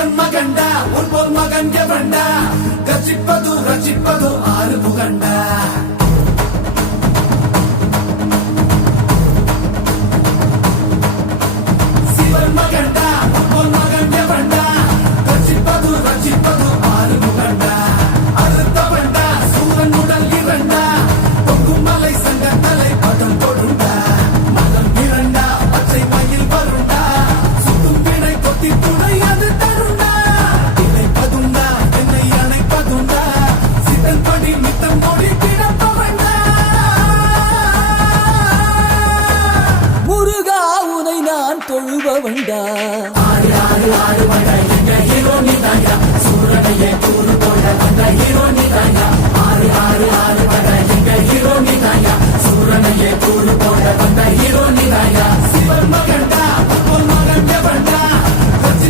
சிவன் மகண்டா உன்போல் மகன் எவண்டா கச்சிப்பது ரச்சிப்பது ஆறு முகண்டா சிவன் மகண்டா உன்போல் மகன் எவண்டா கச்சிப்பது ரச்சிப்பது ஆறு முகண்டா அறுத்தவண்டா சூரன் உடல் இரண்டா பொங்கும் மலை சங்க தலை பதம் கொடுண்டா மதம் இரண்டா பச்சை மயில் வருண்டா சுடும் வினை கொத்தி துணை அது தருண்டா இணைப்பதுண்டா என்னை அணைப்பதுண்டா சித்தன் படி மித்தம் மொழி கிடப்பவண்டா முருகா உனை நான் தொழுபவண்டா ஆறு ஆறு ஆறு வண்டா எங்க ஹீரோ நீதாயா சூரனையே கூறு போட வந்த ஹீரோ நீதாயா ஆறு ஆறு ஆறு வண்டா எங்க ஹீரோ நீதாயா சூரனையே கூறு போட வந்த ஹீரோ நீதாயா சிவன் மகன்